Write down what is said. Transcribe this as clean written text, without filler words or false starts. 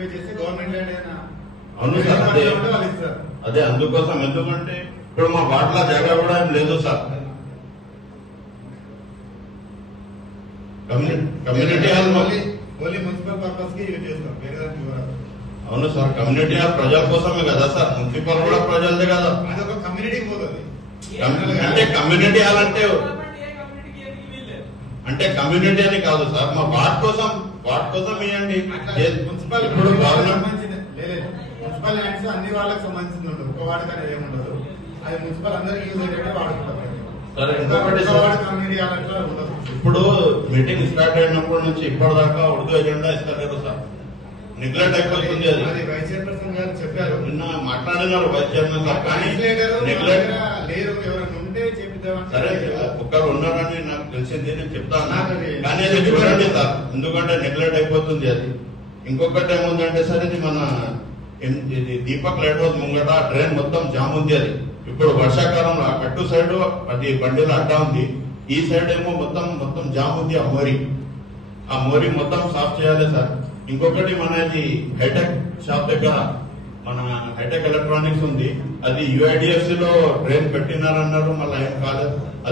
Occupy చేస్తే government land అయినా అవును సార్, అదే అందుకోసం. ఎందుకంటే ఇప్పుడు మా వార్డుల జాగా కూడా ఏం లేదు sir. Community hall only municipal purpose కి యూజ్ చేస్తాం, వేరే దానికి ఇవ్వరాదు. అవును సార్, కమ్యూనిటీ హాల్ ప్రజల కోసమే కదా సార్, మున్సిపల్ కూడా ప్రజలదే కదా. అదొక కమ్యూనిటీకి పోతుంది. అంటే కమ్యూనిటీ హాల్ అంటే కమ్యూనిటీ అని కాదు సార్, మా వార్డ్ కోసం ఇవ్వండి. మున్సిపల్ ఇప్పుడు సంబంధించింది లేదు, మున్సిపల్ ల్యాండ్స్ అన్ని వాళ్ళకి సంబంధించింది ఉండదు, ఒక వార్డు అనేది ఏముండదు. అది మున్సిపల్ అందరికి యూజ్ అయ్యేటట్టు వాడుకుంటారు. కమ్యూనిటీ హాల్ అట్లా ఉండదు. ఇప్పుడు మీటింగ్ స్టార్ట్ అయినప్పటి నుంచి ఇప్పటిదాకా ఉర్దూ ఎజెండా ఇస్తలేరు సార్, నెగ్లెక్ట్ అయిపోతుంది. అది వైస్ చైర్పర్సన్ గారు చెప్పారు, నిన్న మాట్లాడినారు వైస్ చైర్మన్ సార్, కానీ నెగ్లెక్ట్ లేరు. ఎవరైనా ఉంటే చేపిద్దామని. సరే, ఒక్కరు ఉన్నారని నాకు తెలిసింది, నేను చెప్తాను. కానీ అది చూడండి సార్, ఎందుకంటే నెగ్లెక్ట్ అయిపోతుంది అది. ఇంకొకటి ఏముందంటే సార్, ఇది మన ఇది దీపక్ లైట్ హౌస్ ముంగట ట్రైన్ మొత్తం జామ్ ఉంది. అది ఇప్పుడు వర్షాకాలంలో అటు సైడ్ అది బండిలో అడ్డా ఉంది, ఈ సైడ్ ఏమో మొత్తం జామ్ ఉంది. ఆ మోరీ మొత్తం సాఫ్ చేయాలి సార్. ఇంకొకటి మనది హైటెక్ షాప్ దగ్గర మన హైటెక్ ఎలక్ట్రానిక్స్ ఉంది, అది యుఐడిఎఫ్సి లో ట్రైన్ పెట్టినారన్నారు, మళ్ళీ ఏం కాలేదు. అది